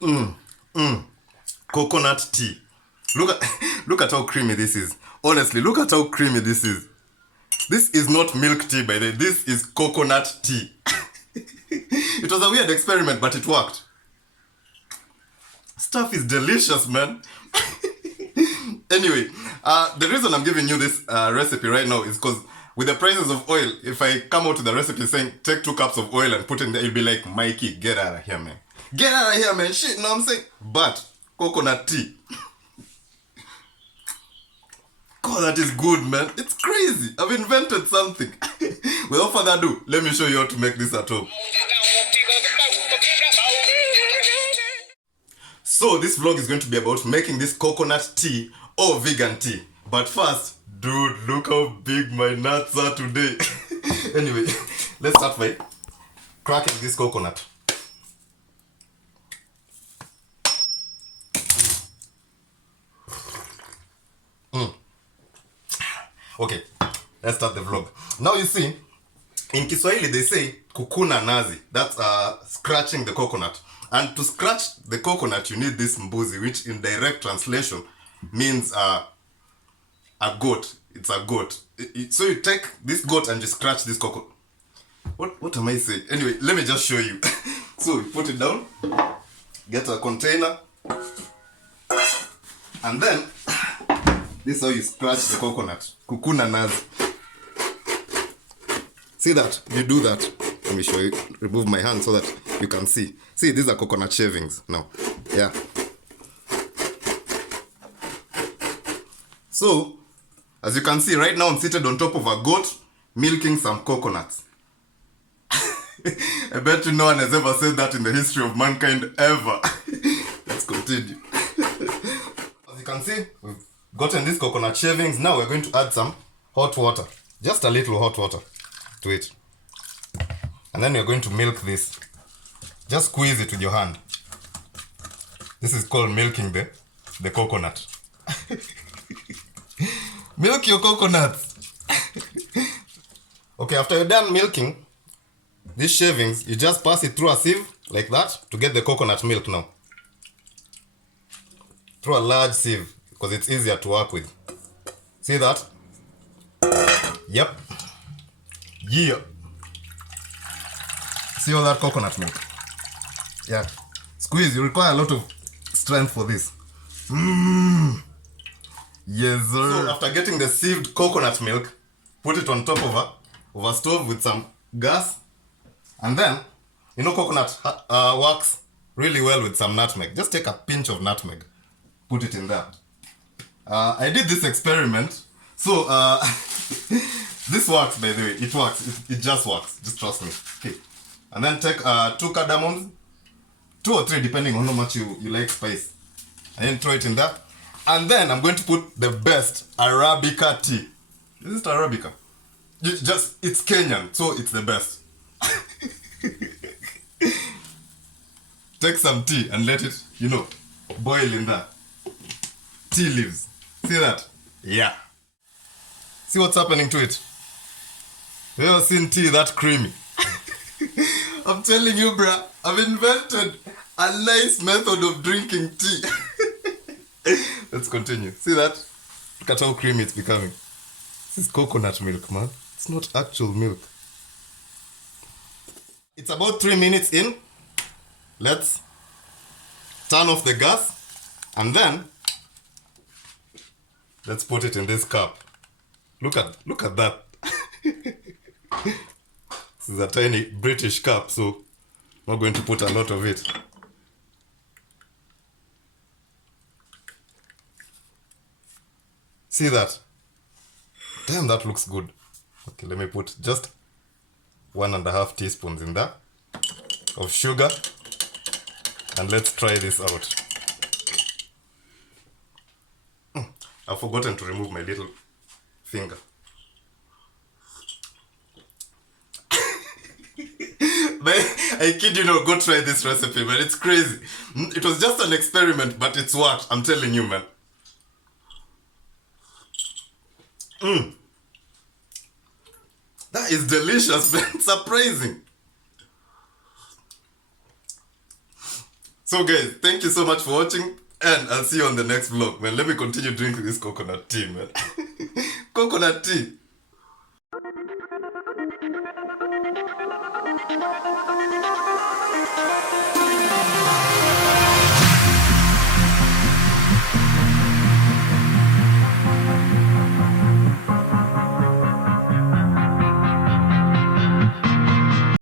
Mm, mm. Coconut tea. Look at look at how creamy this is. Honestly, look at how creamy this is. This is not milk tea, by the way. This is coconut tea. It was a weird experiment, but it worked. Stuff is delicious, man. Anyway, the reason I'm giving you this recipe right now is because with the prices of oil, if I come out with the recipe saying take 2 cups of oil and put it in there, you'll be like, Mikey, get out of here, man. Get out of here, man. Shit, you know what I'm saying? But coconut tea. God, that is good, man. It's crazy. I've invented something. Without further ado, let me show you how to make this at home. So this vlog is going to be about making this coconut tea or vegan tea. But first, dude, look how big my nuts are today. Anyway, let's start by cracking this coconut. Okay, let's start the vlog. Now you see, in Kiswahili they say kukuna nazi. That's scratching the coconut. And to scratch the coconut, you need this mbuzi, which in direct translation means a goat. It's a goat. So you take this goat and you scratch this coconut. What am I saying? Anyway, let me just show you. So you put it down, get a container, and then this is how you scratch the coconut. Kukuna nazi. See that? You do that. Let me show you. Remove my hand so that you can see. See, these are coconut shavings now. Yeah. So, as you can see, right now I'm seated on top of a goat milking some coconuts. I bet you no one has ever said that in the history of mankind ever. Let's continue. As you can see, we've gotten these coconut shavings. Now we're going to add some hot water. Just a little hot water to it. And then we're going to milk this. Just squeeze it with your hand. This is called milking the coconut. Milk your coconuts. Okay, after you're done milking these shavings, you just pass it through a sieve like that to get the coconut milk now. Through a large sieve because it's easier to work with. See that? Yep. Yeah. See all that coconut milk? Yeah. Squeeze. You require a lot of strength for this. Yes, sir. So after getting the sieved coconut milk, put it on top of a stove with some gas. And then, you know coconut works really well with some nutmeg. Just take a pinch of nutmeg. Put it in there. I did this experiment. So, this works, by the way. It works. It just works. Just trust me. Okay. And then take 2 cardamoms. 2 or 3, depending on how much you like spice. And then throw it in there. And then I'm going to put the best Arabica tea. Is it Arabica? It's Kenyan, so it's the best. Take some tea and let it, boil in there. Tea leaves. See that? Yeah. See what's happening to it? You ever seen tea that creamy? I'm telling you, bruh, I've invented a nice method of drinking tea. Let's continue. See that? Look at how creamy it's becoming. This is coconut milk, man. It's not actual milk. It's about 3 minutes in. Let's turn off the gas. And then, let's put it in this cup. Look at that. This is a tiny British cup, so I'm not going to put a lot of it. See that? Damn, that looks good. Okay, let me put just 1.5 teaspoons in there of sugar. And let's try this out. I've forgotten to remove my little finger. But I kid you not, go try this recipe, man. It's crazy. It was just an experiment, but it's worked. I'm telling you, man. That is delicious, man. Surprising. So guys, thank you so much for watching, and I'll see you on the next vlog, man. Let me continue drinking this coconut tea, man. Coconut tea.